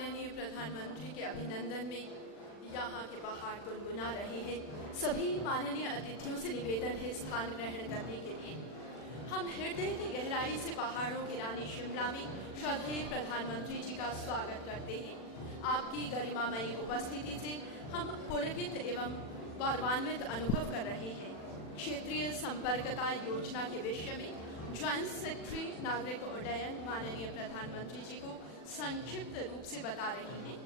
माननीय प्रधानमंत्री के अभिनंदन में यहाँ के पहाड़ गुनगुना रहे हैं। सभी माननीय अतिथियों से निवेदन है स्थान ग्रहण करने के लिए। हम हृदय की गहराई से पहाड़ों की रानी शिमला में श्रद्धेय प्रधानमंत्री जी का स्वागत करते हैं। आपकी गरिमामयी उपस्थिति से हम पुलकित एवं गौरवान्वित अनुभव कर रहे हैं। क्षेत्रीय संपर्कता योजना के विषय में ज्वाइंट सेक्रेटरी नागरिक उड्डयन माननीय प्रधानमंत्री जी को संक्षिप्त रूप से बता रही हैं।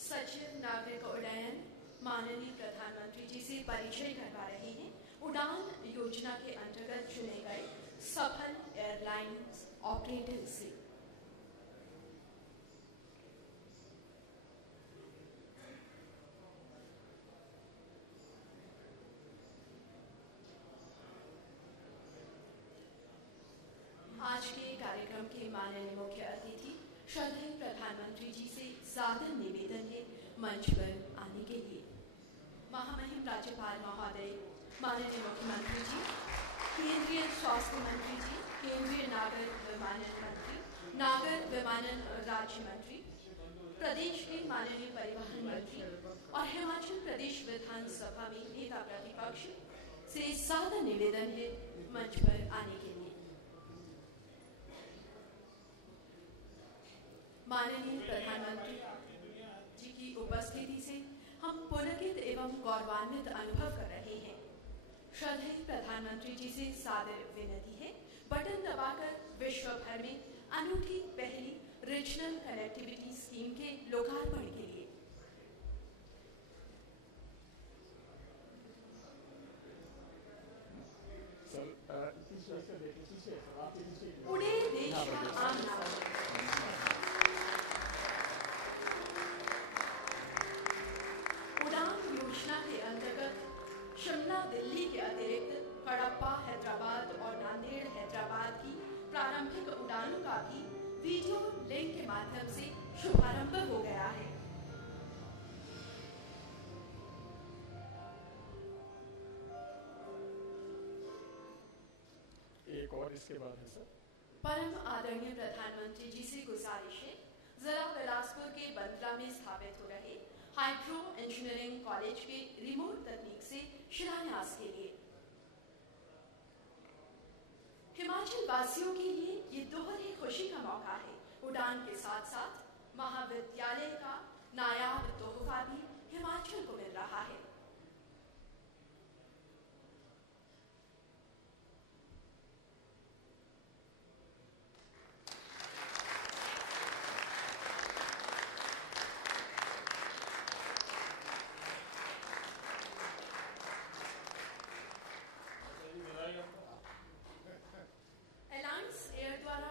सचिव नागरिक उड्डयन माननीय प्रधानमंत्री जी से परिचय करवा रहे हैं। उड़ान योजना के अंतर्गत चुने गए सफल एयरलाइंस ऑपरेटर से। आज के कार्यक्रम के माननीय मुख्य अतिथि श्रद्धेय प्रधानमंत्री जी से सादर निवेदन है मंच पर आने के लिए। महामहिम राज्यपाल महोदय, माननीय मुख्यमंत्री जी, केंद्रीय स्वास्थ्य मंत्री जी, केंद्रीय नागर विमानन मंत्री, नागर विमानन राज्य मंत्री, प्रदेश के माननीय परिवहन मंत्री और हिमाचल प्रदेश विधानसभा में नेता प्रतिपक्ष से सादर निवेदन है मंच पर आने के लिए। माननीय प्रधानमंत्री जी की उपस्थिति से हम पुलकित एवं गौरवान्वित अनुभव कर रहे हैं। श्रद्धेय प्रधानमंत्री जी से सादर विनती है बटन दबाकर विश्व भर में अनूठी पहली रीजनल कनेक्टिविटी स्कीम के लोकार्पण के लिए। उड़े देश का आम नागरिक। के अंतर्गत शिमला दिल्ली के अतिरिक्त कड़प्पा हैदराबाद और नांदेड़ हैदराबाद की प्रारंभिक उड़ानों का भी वीडियो लिंक के माध्यम से शुभारंभ हो गया है। एक और इसके बाद है सर। परम आदरणीय प्रधानमंत्री जी से गुजारिश है जिला बिलासपुर के बंदला में स्थापित हो रहे हाइड्रो इंजीनियरिंग कॉलेज के रिमोट तकनीक से शिलान्यास के लिए। हिमाचल वासियों के लिए ये दोहरी खुशी का मौका है। उड़ान के साथ साथ महाविद्यालय का नायाब तोहफा भी हिमाचल को मिल रहा है।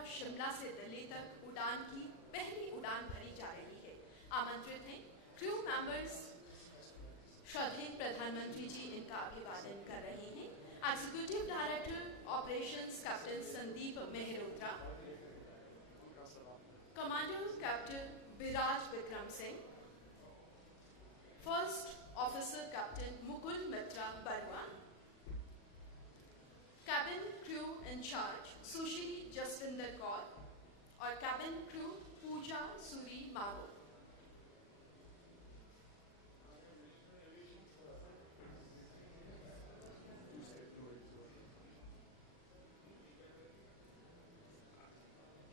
शिमला से दिल्ली तक उड़ान की पहली उड़ान भरी जा रही है। आमंत्रित हैं क्रू मेंबर्स। श्रद्धेय प्रधानमंत्री जी इनका अभिवादन कर रहे हैं। Executive director operations captain Sandeep Mehrotra, commander captain Viraj Vikram Singh, first officer Officer Captain Mukul Mitra Barua, Cabin Crew in Charge Sushri Jaswinder Kaur और Cabin Crew Pooja Suri Mago।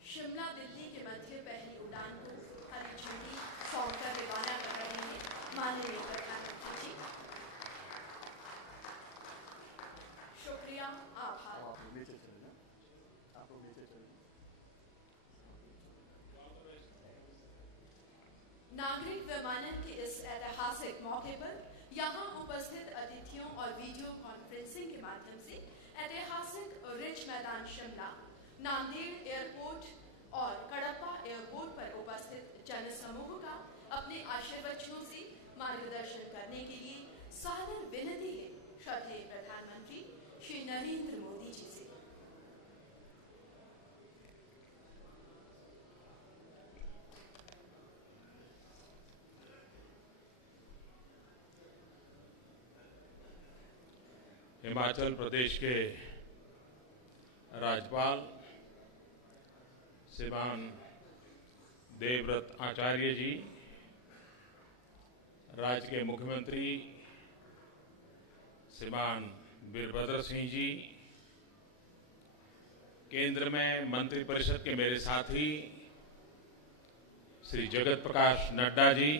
Shimla Delhi के मध्य पहली उड़ान को हरी झंडी सौंपकर रवाना कर रहे हैं माननीय प्रधानमंत्री जी। शुक्रिया, आभार। नीचे चलिए, आप लोग नीचे चलिए। नागरिक विमानन के इस ऐतिहासिक मौके पर यहाँ उपस्थित अतिथियों और वीडियो कॉन्फ्रेंसिंग के माध्यम से ऐतिहासिक रिज मैदान शिमला, नांदेड़ एयरपोर्ट और कडप्पा एयरपोर्ट पर उपस्थित जनसमूह का अपने आशीर्वचनों से मार्गदर्शन करने के लिए सादर विनती है श्रद्धेय प्रधानमंत्री श्री नरेंद्र मोदी जी से। हिमाचल प्रदेश के राज्यपाल श्रीमान देवव्रत आचार्य जी, राज्य के मुख्यमंत्री श्रीमान वीरभद्र सिंह जी, केंद्र में मंत्रिपरिषद के मेरे साथी श्री जगत प्रकाश नड्डा जी,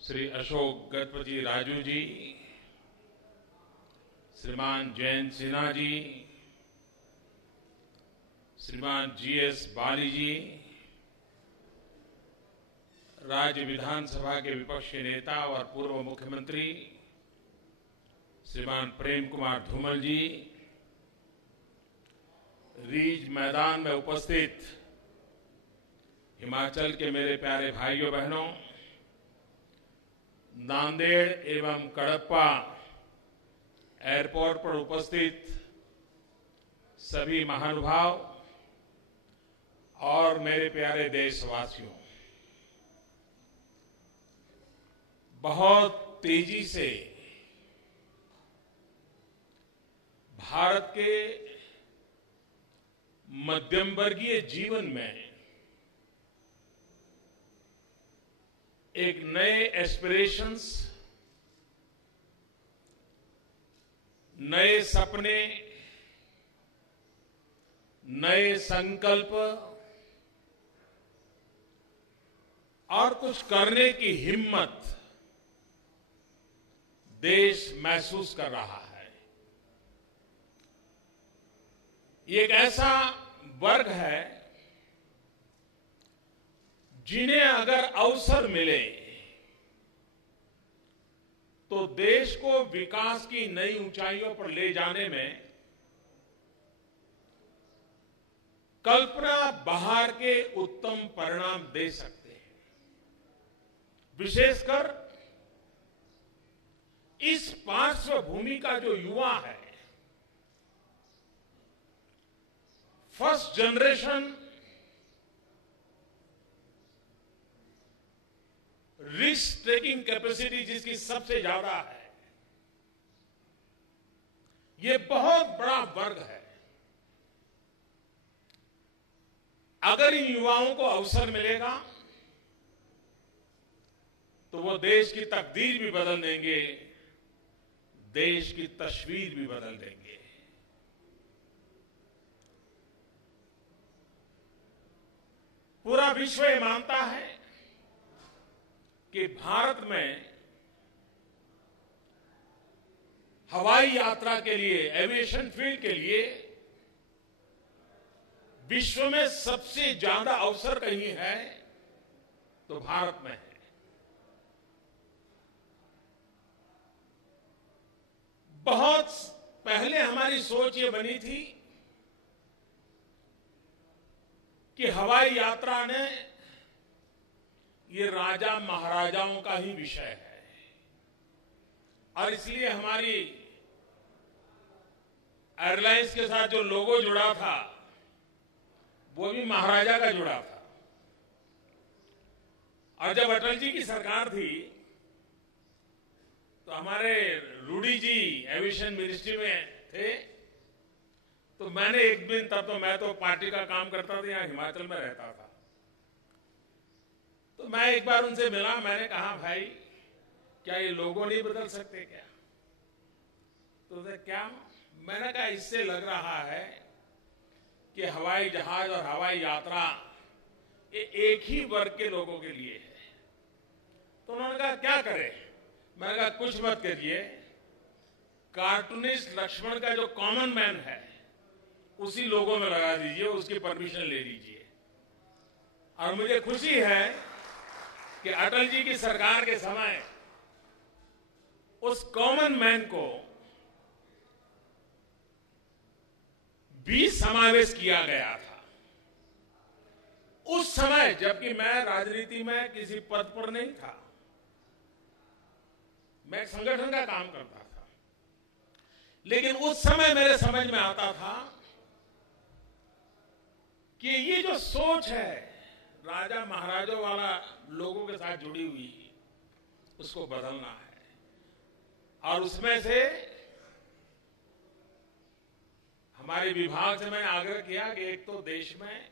श्री अशोक गजपति राजू जी, श्रीमान जयंत सिन्हा जी, श्रीमान GS बाली जी, राज्य विधानसभा के विपक्ष के नेता और पूर्व मुख्यमंत्री श्रीमान प्रेम कुमार धूमल जी, रिज मैदान में उपस्थित हिमाचल के मेरे प्यारे भाइयों बहनों, नांदेड़ एवं कडप्पा एयरपोर्ट पर उपस्थित सभी महानुभाव और मेरे प्यारे देशवासियों, बहुत तेजी से भारत के मध्यम वर्गीय जीवन में एक नए एस्पिरेशंस, नए सपने, नए संकल्प और कुछ करने की हिम्मत देश महसूस कर रहा है। ये एक ऐसा वर्ग है जिन्हें अगर अवसर मिले तो देश को विकास की नई ऊंचाइयों पर ले जाने में कल्पना बाहर के उत्तम परिणाम दे सकते हैं। विशेषकर इस पार्श्वभूमि का जो युवा है, first generation risk taking capacity जिसकी सबसे ज्यादा है, ये बहुत बड़ा वर्ग है। अगर इन युवाओं को अवसर मिलेगा तो वो देश की तकदीर भी बदल देंगे, देश की तस्वीर भी बदल देंगे। पूरा विश्व ये मानता है कि भारत में हवाई यात्रा के लिए, एविएशन फील्ड के लिए विश्व में सबसे ज्यादा अवसर कहीं है तो भारत में है। बहुत पहले हमारी सोच ये बनी थी कि हवाई यात्रा ने ये राजा महाराजाओं का ही विषय है और इसलिए हमारी एयरलाइंस के साथ जो लोगो जुड़ा था वो भी महाराजा का जुड़ा था। और जब अटल जी की सरकार थी तो हमारे रूडी जी एविएशन मिनिस्ट्री में थे, तो मैंने एक दिन, तब तो मैं तो पार्टी का काम करता था, यहाँ हिमाचल में रहता था, तो मैं एक बार उनसे मिला। मैंने कहा भाई क्या ये लोगों नहीं बदल सकते क्या? तो क्या? मैंने कहा इससे लग रहा है कि हवाई जहाज और हवाई यात्रा ये एक ही वर्ग के लोगों के लिए है। तो उन्होंने कहा क्या करें? मैंने कहा कुछ मत करिए, कार्टूनिस्ट लक्ष्मण का जो कॉमन मैन है उसी लोगों में लगा दीजिए, उसकी परमिशन ले लीजिए। और मुझे खुशी है कि अटल जी की सरकार के समय उस कॉमन मैन को भी समावेश किया गया था। उस समय जबकि मैं राजनीति में किसी पद पर नहीं था, मैं एक संगठन का काम करता था, लेकिन उस समय मेरे समझ में आता था कि ये जो सोच है राजा महाराजों वाला लोगों के साथ जुड़ी हुई, उसको बदलना है। और उसमें से हमारे विभाग से मैंने आग्रह किया कि एक तो देश में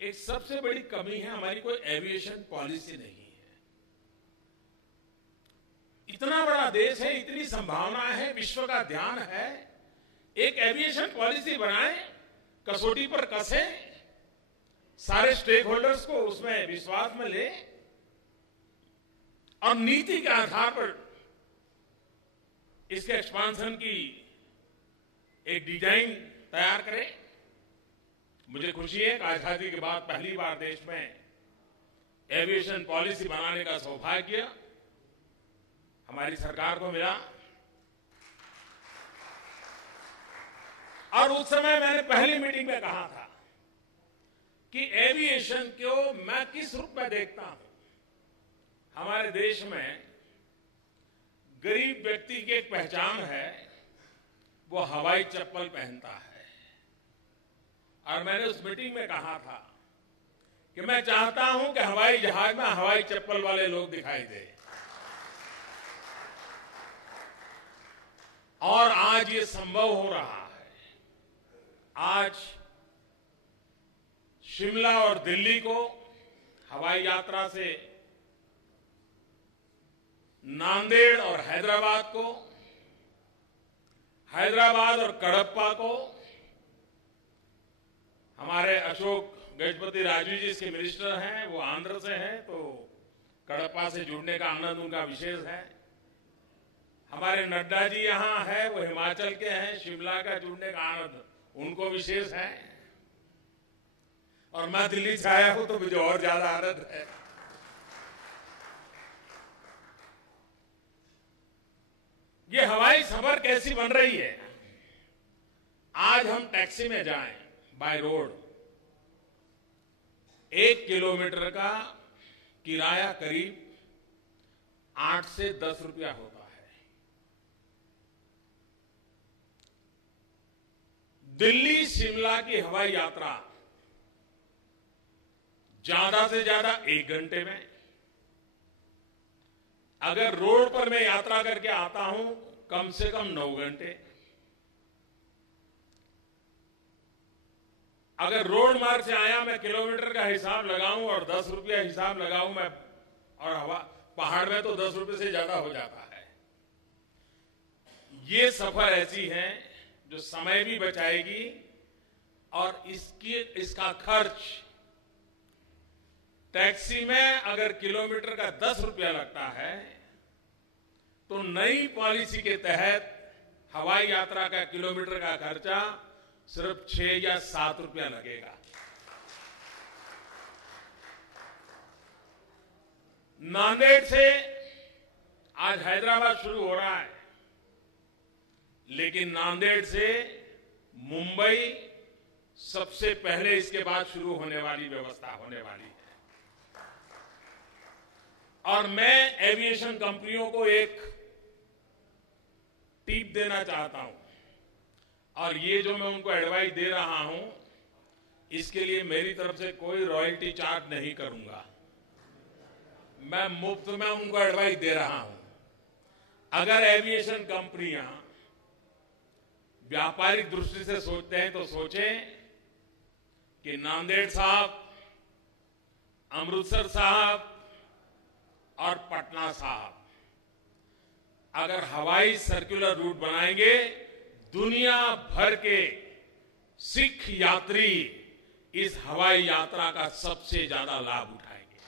एक सबसे बड़ी कमी है, हमारी कोई एविएशन पॉलिसी नहीं है। इतना बड़ा देश है, इतनी संभावना है, विश्व का ध्यान है, एक एविएशन पॉलिसी बनाएं, कसौटी पर कसें, सारे स्टेक होल्डर्स को उसमें विश्वास में ले और नीति के आधार पर इसके एक्सपांशन की एक डिजाइन तैयार करें। मुझे खुशी है कि आजादी के बाद पहली बार देश में एविएशन पॉलिसी बनाने का सौभाग्य हमारी सरकार को मिला। और उस समय मैंने पहली मीटिंग में कहा था कि एविएशन को मैं किस रूप में देखता हूं। हमारे देश में गरीब व्यक्ति की एक पहचान है, वो हवाई चप्पल पहनता है। और मैंने उस मीटिंग में कहा था कि मैं चाहता हूं कि हवाई जहाज में हवाई चप्पल वाले लोग दिखाई दे। और आज ये संभव हो रहा है। आज शिमला और दिल्ली को हवाई यात्रा से, नांदेड़ और हैदराबाद को, हैदराबाद और कडप्पा को, हमारे अशोक गजपति राजू जी इसके मिनिस्टर हैं, वो आंध्र से हैं, तो कडप्पा से जुड़ने का आनंद उनका विशेष है। हमारे नड्डा जी यहां है, वो हिमाचल के हैं, शिमला का जुड़ने का आनंद उनको विशेष है। और मैं दिल्ली से आया हूं तो मुझे और ज्यादा आनंद है। ये हवाई सफर कैसी बन रही है। आज हम टैक्सी में जाएं बाय रोड, 1 किलोमीटर का किराया करीब 8 से 10 रुपया होता है। दिल्ली शिमला की हवाई यात्रा ज्यादा से ज्यादा 1 घंटे में। अगर रोड पर मैं यात्रा करके आता हूं कम से कम 9 घंटे। अगर रोड मार्ग से आया, मैं किलोमीटर का हिसाब लगाऊं और 10 रुपया हिसाब लगाऊं मैं, और पहाड़ में तो 10 रुपये से ज्यादा हो जाता है। ये सफर ऐसी है जो समय भी बचाएगी और इसका खर्च, टैक्सी में अगर किलोमीटर का 10 रुपया लगता है तो नई पॉलिसी के तहत हवाई यात्रा का किलोमीटर का खर्चा सिर्फ 6 या 7 रुपया लगेगा। नांदेड़ से आज हैदराबाद शुरू हो रहा है, लेकिन नांदेड़ से मुंबई सबसे पहले इसके बाद शुरू होने वाली व्यवस्था होने वाली है। और मैं एविएशन कंपनियों को एक टिप देना चाहता हूं, और ये जो मैं उनको एडवाइस दे रहा हूं, इसके लिए मेरी तरफ से कोई रॉयल्टी चार्ज नहीं करूंगा। मैं मुफ्त में उनको एडवाइस दे रहा हूं, अगर एविएशन कंपनियां व्यापारिक दृष्टि से सोचते हैं तो सोचें कि नांदेड़ साहब, अमृतसर साहब और पटना साहब अगर हवाई सर्कुलर रूट बनाएंगे, दुनिया भर के सिख यात्री इस हवाई यात्रा का सबसे ज्यादा लाभ उठाएंगे।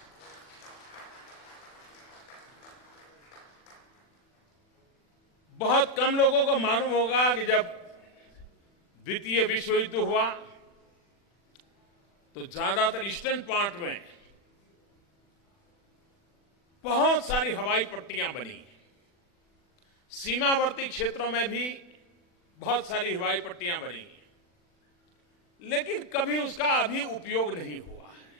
बहुत कम लोगों को मालूम होगा कि जब द्वितीय विश्व युद्ध हुआ तो ज्यादातर ईस्टर्न पार्ट में बहुत सारी हवाई पट्टियां बनी, सीमावर्ती क्षेत्रों में भी बहुत सारी हवाई पट्टियां बनी, लेकिन कभी उसका अभी उपयोग नहीं हुआ है।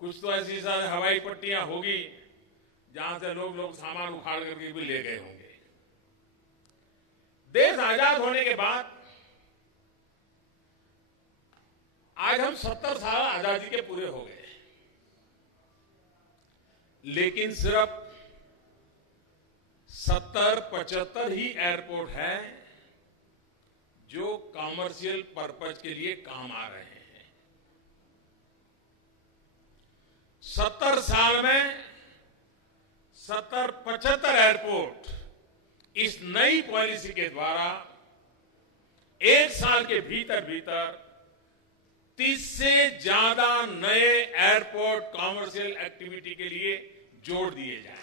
कुछ तो ऐसी सारी हवाई पट्टियां होगी जहां से लोग सामान उखाड़ करके भी ले गए होंगे। देश आजाद होने के बाद आज हम 70 साल आजादी के पूरे हो गए, लेकिन सिर्फ 70-75 ही एयरपोर्ट है जो कॉमर्शियल पर्पज के लिए काम आ रहे हैं। 70 साल में 70-75 एयरपोर्ट इस नई पॉलिसी के द्वारा एक साल के भीतर भीतर 30 से ज्यादा नए एयरपोर्ट कॉमर्शियल एक्टिविटी के लिए जोड़ दिए जाएंगे।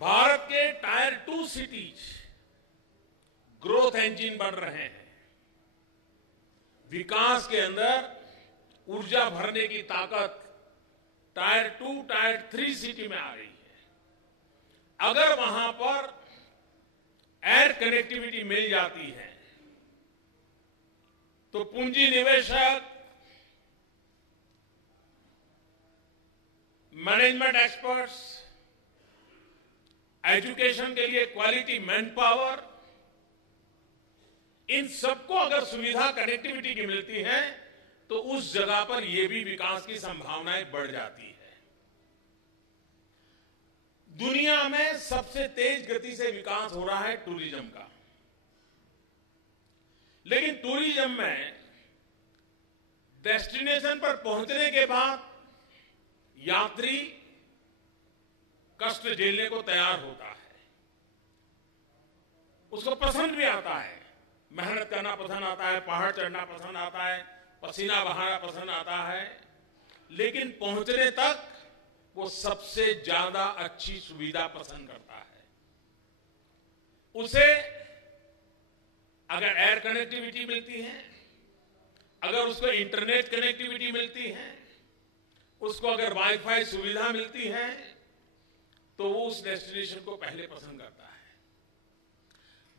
भारत के टायर 2 सिटीज ग्रोथ इंजन बन रहे हैं। विकास के अंदर ऊर्जा भरने की ताकत टायर 2, टायर 3 सिटी में आ रही है। अगर वहां पर एयर कनेक्टिविटी मिल जाती है तो पूंजी निवेशक, मैनेजमेंट एक्सपर्ट्स, एजुकेशन के लिए क्वालिटी मैन पावर, इन सबको अगर सुविधा कनेक्टिविटी की मिलती है तो उस जगह पर यह भी विकास की संभावनाएं बढ़ जाती है। दुनिया में सबसे तेज गति से विकास हो रहा है टूरिज्म का, लेकिन टूरिज्म में डेस्टिनेशन पर पहुंचने के बाद यात्री कष्ट झेलने को तैयार होता है, उसको पसंद भी आता है, मेहनत करना पसंद आता है, पहाड़ चढ़ना पसंद आता है, पसीना बहाना पसंद आता है, लेकिन पहुंचने तक वो सबसे ज्यादा अच्छी सुविधा पसंद करता है। उसे अगर एयर कनेक्टिविटी मिलती है, अगर उसको इंटरनेट कनेक्टिविटी मिलती है, उसको अगर वाईफाई सुविधा मिलती है, तो वो उस डेस्टिनेशन को पहले पसंद करता है।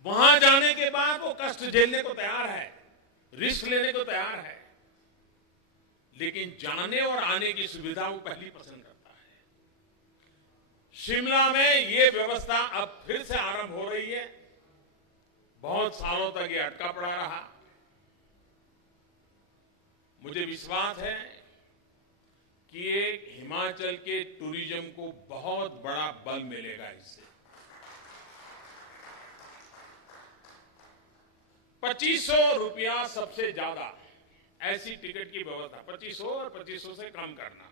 वहां जाने के बाद वो कष्ट झेलने को तैयार है, रिस्क लेने को तैयार है, लेकिन जाने और आने की सुविधा वो पहली पसंद करता है। शिमला में ये व्यवस्था अब फिर से आरंभ हो रही है। बहुत सालों तक ये अटका पड़ा रहा। मुझे विश्वास है कि एक हिमाचल के टूरिज्म को बहुत बड़ा बल मिलेगा इससे। 2500 रुपया सबसे ज्यादा ऐसी टिकट की व्यवस्था, 2500 और 2500 से कम करना।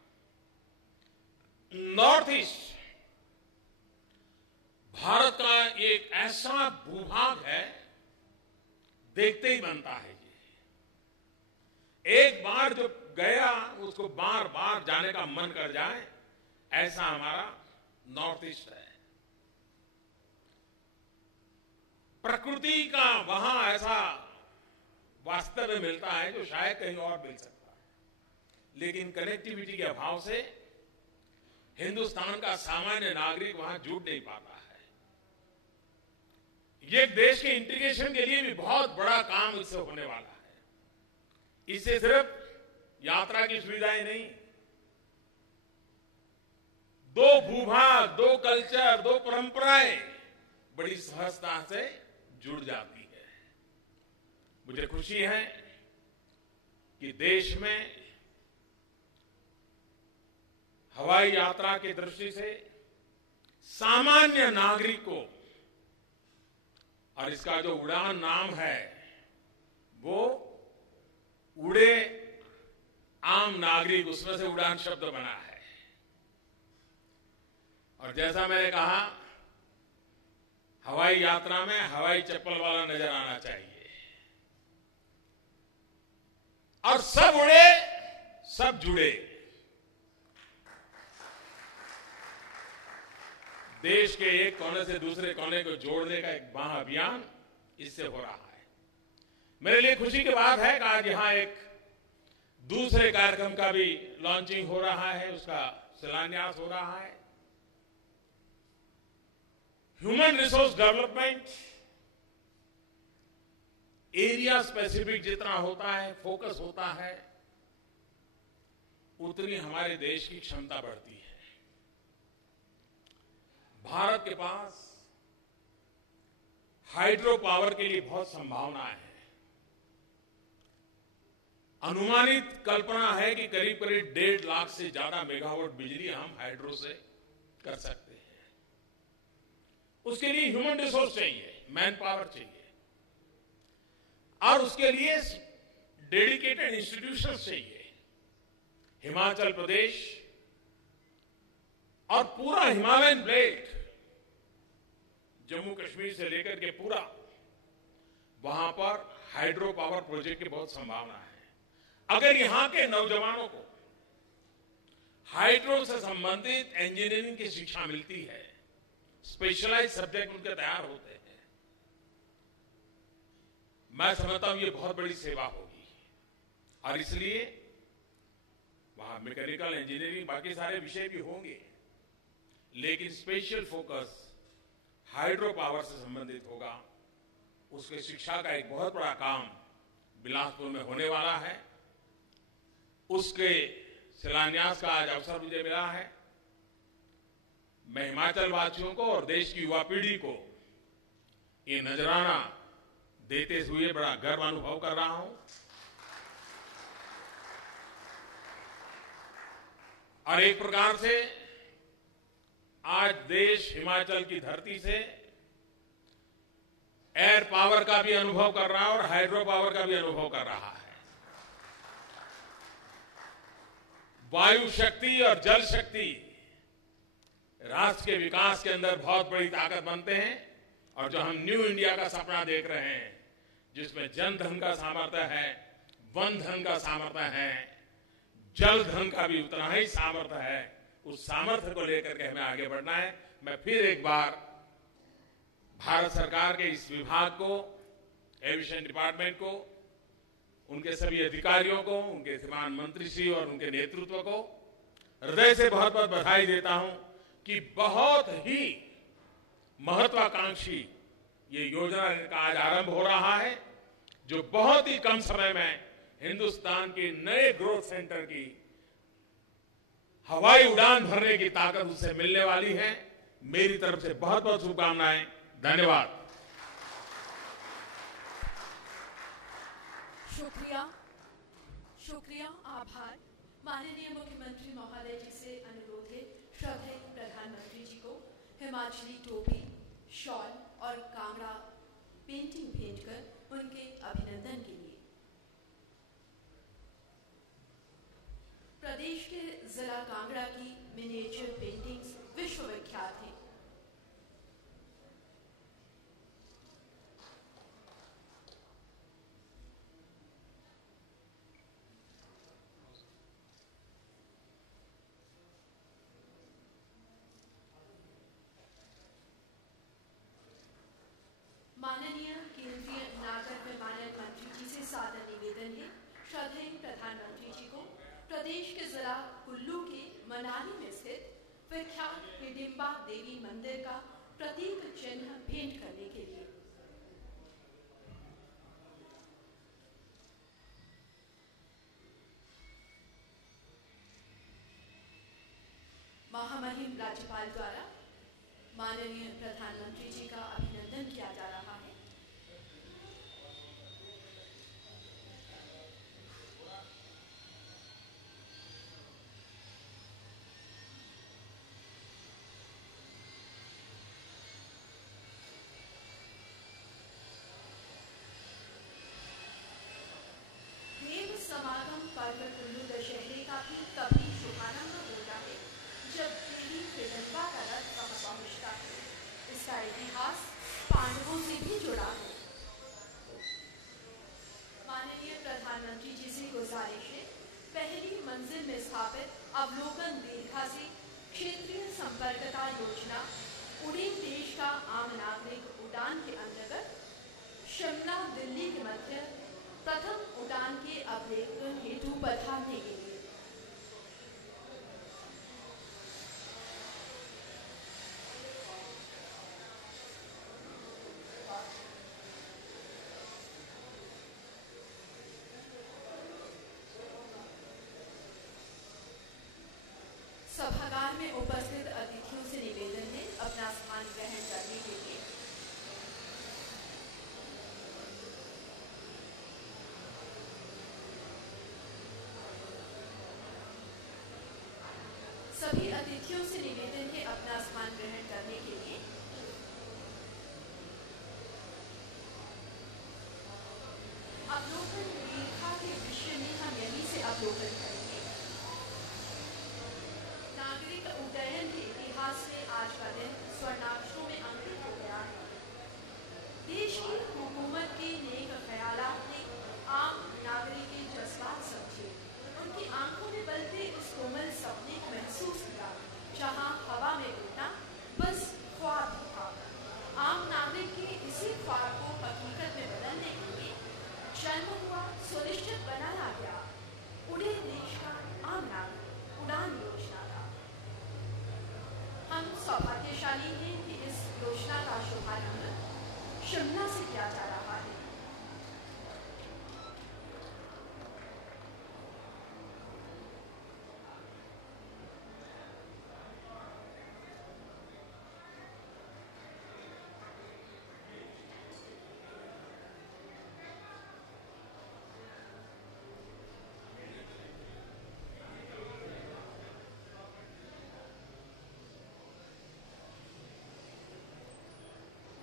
नॉर्थ ईस्ट भारत का एक ऐसा भूभाग है, देखते ही बनता है। एक बार जो गया उसको बार बार जाने का मन कर जाए, ऐसा हमारा नॉर्थ ईस्ट है। प्रकृति का वहां ऐसा वास्तव में मिलता है जो शायद कहीं और मिल सकता है, लेकिन कनेक्टिविटी के अभाव से हिंदुस्तान का सामान्य नागरिक वहां जुड़ नहीं पाता है। ये देश के इंटीग्रेशन के लिए भी बहुत बड़ा काम इससे होने वाला है। इससे सिर्फ यात्रा की सुविधाएं नहीं, दो भूभाग, दो कल्चर, दो परंपराएं बड़ी सहजता से जुड़ जाती है। मुझे खुशी है कि देश में हवाई यात्रा की दृष्टि से सामान्य नागरिक को, और इसका जो उड़ान नाम है वो उड़े आम नागरिक, उसमें से उड़ान शब्द बना है। और जैसा मैंने कहा, हवाई यात्रा में हवाई चप्पल वाला नजर आना चाहिए, और सब उड़े सब जुड़े। देश के एक कोने से दूसरे कोने को जोड़ने का एक महाअभियान इससे हो रहा है। मेरे लिए खुशी की बात है कि आज यहां एक दूसरे कार्यक्रम का भी लॉन्चिंग हो रहा है, उसका शिलान्यास हो रहा है। Human resource development area specific जितना होता है, फोकस होता है, उतनी हमारे देश की क्षमता बढ़ती है। भारत के पास हाइड्रो पावर के लिए बहुत संभावनाएं हैं। अनुमानित कल्पना है कि करीब करीब 1.5 लाख से ज्यादा मेगावाट बिजली हम हाइड्रो से कर सकते हैं। उसके लिए ह्यूमन रिसोर्स चाहिए, मैन पावर चाहिए, और उसके लिए डेडिकेटेड इंस्टीट्यूशंस चाहिए। हिमाचल प्रदेश और पूरा हिमालयन बेल्ट, जम्मू कश्मीर से लेकर के पूरा, वहां पर हाइड्रो पावर प्रोजेक्ट की बहुत संभावना है। अगर यहां के नौजवानों को हाइड्रो से संबंधित इंजीनियरिंग की शिक्षा मिलती है, स्पेशलाइज सब्जेक्ट उनके तैयार होते हैं, मैं समझता हूं ये बहुत बड़ी सेवा होगी। और इसलिए वहां मैकेनिकल इंजीनियरिंग, बाकी सारे विषय भी होंगे, लेकिन स्पेशल फोकस हाइड्रो पावर से संबंधित होगा। उसके शिक्षा का एक बहुत बड़ा काम बिलासपुर में होने वाला है। उसके शिलान्यास का आज अवसर मुझे मिला है। मैं हिमाचल वासियों को और देश की युवा पीढ़ी को ये नजराना देते हुए बड़ा गर्व अनुभव कर रहा हूं। और एक प्रकार से आज देश हिमाचल की धरती से एयर पावर का भी अनुभव कर रहा है और हाइड्रो पावर का भी अनुभव कर रहा है। वायु शक्ति और जल शक्ति राष्ट्र के विकास के अंदर बहुत बड़ी ताकत बनते हैं। और जो हम न्यू इंडिया का सपना देख रहे हैं, जिसमें जन धन का सामर्थ्य है, वन धन का सामर्थ्य है, जल धन का भी उतना ही सामर्थ्य है, उस सामर्थ्य को लेकर के हमें आगे बढ़ना है। मैं फिर एक बार भारत सरकार के इस विभाग को, एविएशन डिपार्टमेंट को, उनके सभी अधिकारियों को, उनके श्रीमान मंत्री श्री और उनके नेतृत्व को हृदय से बहुत बहुत बधाई देता हूं कि बहुत ही महत्वाकांक्षी ये योजना का आज आरंभ हो रहा है, जो बहुत ही कम समय में हिंदुस्तान के नए ग्रोथ सेंटर की हवाई उड़ान भरने की ताकत उससे मिलने वाली है। मेरी तरफ से बहुत बहुत शुभकामनाएं। धन्यवाद। शुक्रिया, शुक्रिया, आभार। माननीय मुख्यमंत्री महोदय जी से अनुरोध है श्रद्धेय प्रधानमंत्री जी को हिमाचली टोपी, शॉल और कांगड़ा पेंटिंग भेंट कर उनके अभिनंदन के लिए। प्रदेश के जिला कांगड़ा की मिनिएचर पेंटिंग्स विश्वविख्यात हैं। माननीय केंद्रीय नागर विमानन मंत्री जी से सादर निवेदन है श्रद्धेय प्रधानमंत्री जी को प्रदेश के जिला कुल्लू के मनाली में स्थित विख्यात हिडिंबा देवी मंदिर का प्रतीक चिन्ह भेंट करने के लिए। महामहिम राज्यपाल द्वारा माननीय प्रधानमंत्री जी का अभिनंदन किया जा रहा है। समागम पर्व कुल्लू दशहरे का भी तभी शुभारंभ होता है जब देवी हिडम्बा का रथ वहां पहुंचता है। इसका इतिहास पांडवों से भी जुड़ा है। माननीय प्रधानमंत्री जी से गुजारिश है, पहली मंजिल में स्थापित अवलोकन दीर्घा से क्षेत्रीय संपर्कता योजना उड़े देश का आम नागरिक उड़ान के अंतर्गत शिमला दिल्ली के मध्य प्रथम उड़ान के अवलोकन हेतु पधारने के लिए सभागार में उपस्थित अतिथियों से निवेदन है अपना स्थान ग्रहण करने के लिए। सभी अतिथियों से निवेदन है अपना स्थान ग्रहण करने के लिए। अवलोकन दीर्घा के विषय में हम यहीं से अवलोकन करेंगे। नागरिक उड्डयन के इतिहास में आज का दिन स्वर्णाक्षरों में अंकित हो गया है। देश की हुकूमत के नेक ख्यालात ने आम नागरिक के जज्बात समझे, उनकी आंखों में बलते इस कोमल सपने को महसूस किया जहां हवा में उड़ना बस ख्वाब था। आम नागरिक के इसी ख्वाब को हकीकत में बदलने के लिए जन्म हुआ, सुनिश्चित बनाया गया उड़े देश का आम नागरिक उड़ान योजना का। हम सौभाग्यशाली हैं कि इस योजना का शुभारंभ शिमला से किया जा रहा है।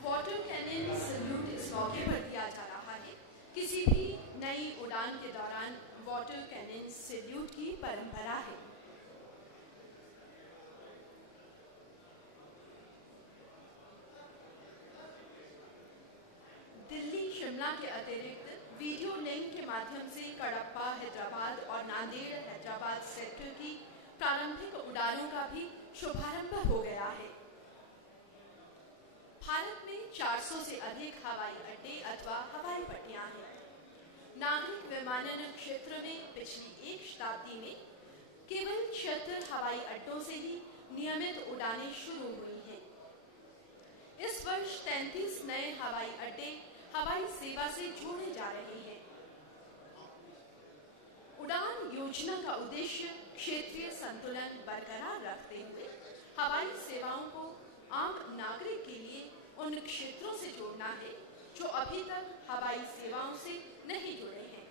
वाटर कैनन सैल्यूट इस मौके पर दिया जा रहा है। किसी भी नई उड़ान के दौरान वाटर कैनन सैल्यूट की परंपरा है। दिल्ली शिमला के अतिरिक्त वीडियो लिंक के माध्यम से कडप्पा हैदराबाद और नांदेड़ हैदराबाद सेक्टर की प्रारंभिक उड़ानों का भी शुभारंभ हो गया है। भारत में 400 से अधिक हवाई अड्डे अथवा हवाई पट्टियां हैं। नागरिक विमानन क्षेत्र में पिछली एक शताब्दी में केवल 76 हवाई अड्डों से ही नियमित उड़ानें शुरू हुई हैं। इस वर्ष 33 नए हवाई अड्डे हवाई सेवा से जोड़े जा रहे हैं। उड़ान योजना का उद्देश्य क्षेत्रीय संतुलन बरकरार रखते हुए हवाई सेवाओं को आम नागरिक के लिए उन क्षेत्रों से जोड़ना है जो अभी तक हवाई सेवाओं से नहीं जुड़े हैं।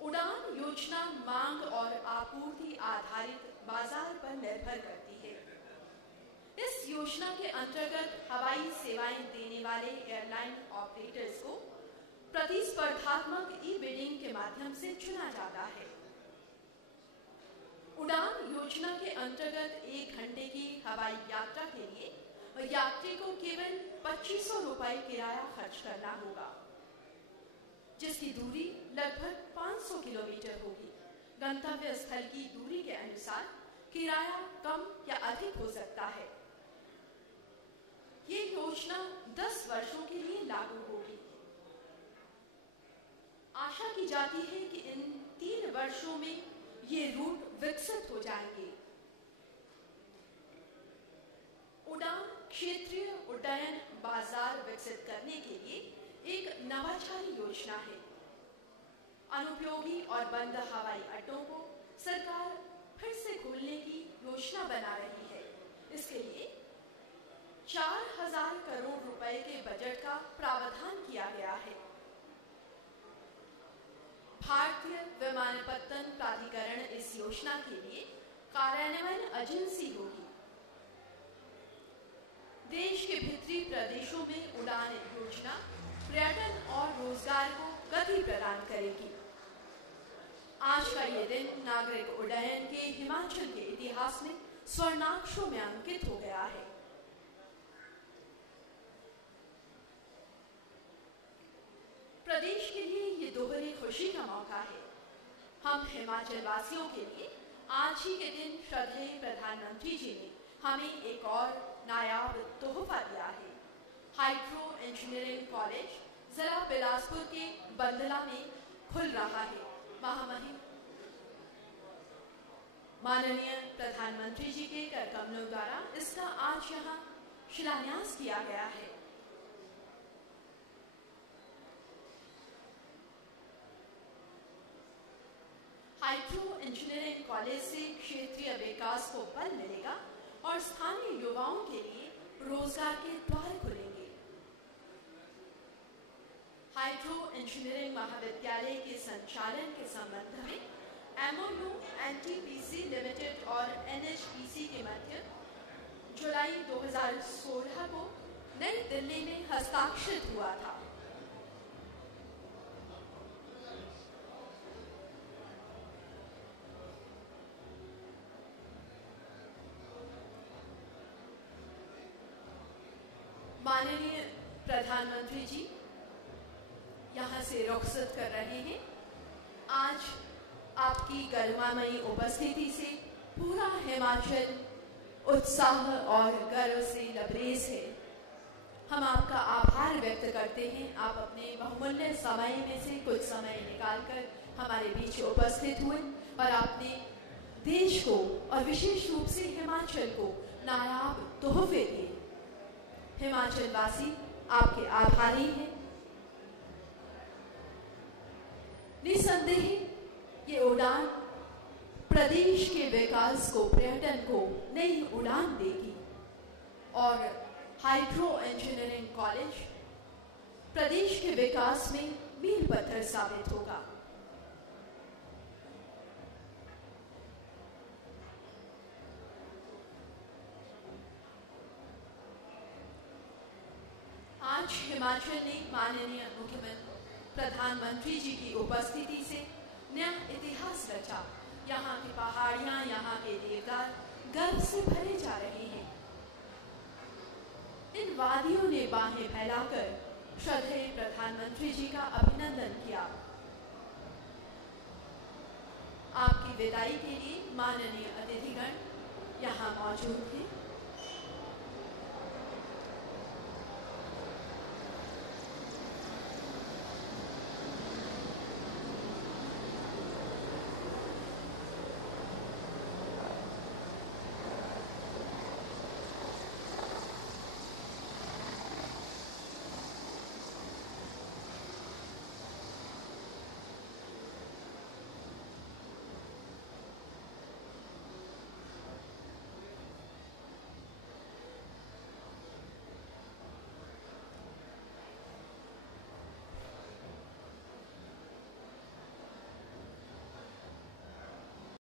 उड़ान योजना मांग और आपूर्ति आधारित बाजार पर निर्भर करती है। इस योजना के अंतर्गत हवाई सेवाएं देने वाले एयरलाइन ऑपरेटर्स को प्रतिस्पर्धात्मक ई-बिडिंग के माध्यम से चुना जाता है। उड़ान योजना के अंतर्गत 1 घंटे की हवाई यात्रा के लिए यात्री को केवल 2500 रुपए किराया खर्च करना होगा, जिसकी दूरी लगभग 500 किलोमीटर होगी। गंतव्य स्थल की दूरी के अनुसार किराया कम या अधिक हो सकता है। ये योजना 10 वर्षों के लिए लागू होगी। आशा की जाती है कि इन 3 वर्षों में ये रूट विकसित हो जाएंगे। उड़ान क्षेत्रीय उड्डयन बाजार विकसित करने के लिए एक नवाचारी योजना है। अनुपयोगी और बंद हवाई अड्डों को सरकार फिर से खोलने की योजना बना रही है। इसके लिए 4000 करोड़ रुपए के बजट का प्रावधान किया गया है। भारतीय विमानपत्तन प्राधिकरण इस योजना के लिए कार्यान्वयन एजेंसी होगी। देश के भीतरी प्रदेशों में उड़ान योजना पर्यटन और रोजगार को गति प्रदान करेगी। आज का ये दिन नागरिक उड्डयन के हिमाचल के इतिहास में स्वर्णाक्षरों में अंकित हो गया है। प्रदेश के लिए ये दोहरी खुशी का मौका है। हम हिमाचल वासियों के लिए आज ही के दिन श्रद्धेय प्रधानमंत्री जी ने हमें एक और नायाब तोहफा दिया है। हाइड्रो इंजीनियरिंग कॉलेज जिला बिलासपुर के बंदला में खुल रहा है। महामहिम माननीय प्रधानमंत्री जी के कर कमलों द्वारा इसका आज यहाँ शिलान्यास किया गया है। हाइड्रो इंजीनियरिंग कॉलेज से क्षेत्रीय विकास को बल मिलेगा और स्थानीय युवाओं के लिए रोजगार के द्वार खुलेंगे। हाइड्रो इंजीनियरिंग महाविद्यालय के संचालन के संबंध में MOU NTPC लिमिटेड और NHPC के मध्य जुलाई 2016 को नई दिल्ली में हस्ताक्षरित हुआ था। माननीय प्रधानमंत्री जी यहाँ से रुखसत कर रहे हैं। आज आपकी गरिमामयी उपस्थिति से पूरा हिमाचल उत्साह और गर्व से लबरेज है। हम आपका आभार व्यक्त करते हैं। आप अपने बहुमूल्य समय में से कुछ समय निकालकर हमारे बीच उपस्थित हुए और आपने देश को और विशेष रूप से हिमाचल को नायाब तोहफे दिए। हिमाचल वासी आपके आभारी हैं। निसंदेह ये उड़ान प्रदेश के विकास को, पर्यटन को नई उड़ान देगी और हाइड्रो इंजीनियरिंग कॉलेज प्रदेश के विकास में मील पत्थर साबित होगा। आज हिमाचल ने माननीय मुख्यमंत्री प्रधानमंत्री जी की उपस्थिति से नया इतिहास रचा। यहाँ की पहाड़ियाँ, यहाँ के देवदार गर्व से भरे जा रहे हैं। इन वादियों ने बाहें फैलाकर श्रद्धेय प्रधानमंत्री जी का अभिनंदन किया। आपकी विदाई के लिए माननीय अतिथिगण यहाँ मौजूद हैं।